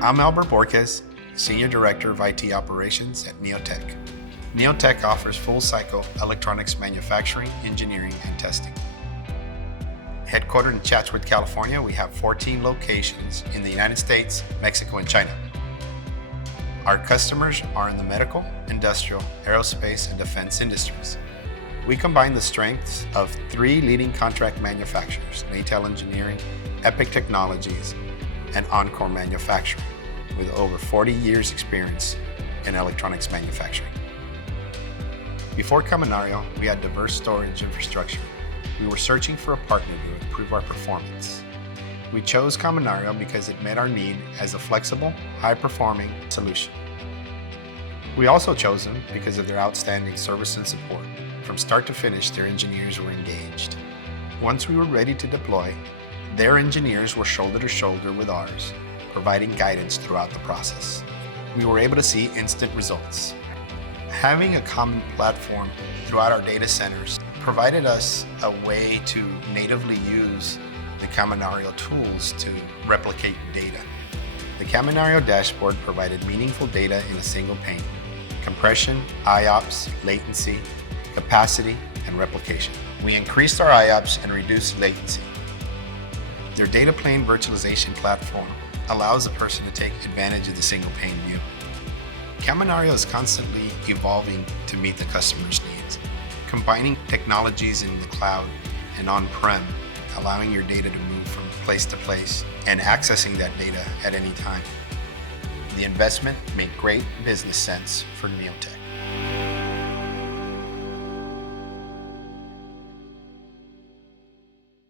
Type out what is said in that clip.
I'm Albert Borges, Senior Director of IT Operations at Neotech. Neotech offers full-cycle electronics manufacturing, engineering, and testing. Headquartered in Chatsworth, California, we have 14 locations in the United States, Mexico, and China. Our customers are in the medical, industrial, aerospace, and defense industries. We combine the strengths of 3 leading contract manufacturers, Natel Engineering, Epic Technologies, and Encore Manufacturing, with over 40 years experience in electronics manufacturing. Before Kaminario, we had diverse storage infrastructure. We were searching for a partner to improve our performance. We chose Kaminario because it met our need as a flexible, high-performing solution. We also chose them because of their outstanding service and support. From start to finish, their engineers were engaged. Once we were ready to deploy, their engineers were shoulder to shoulder with ours, providing guidance throughout the process. We were able to see instant results. Having a common platform throughout our data centers provided us a way to natively use the Kaminario tools to replicate data. The Kaminario dashboard provided meaningful data in a single pane: compression, IOPS, latency, capacity, and replication. We increased our IOPS and reduced latency. Their data plane virtualization platform allows a person to take advantage of the single pane view. Kaminario is constantly evolving to meet the customer's needs, combining technologies in the cloud and on-prem, allowing your data to move from place to place and accessing that data at any time. The investment made great business sense for Neotech.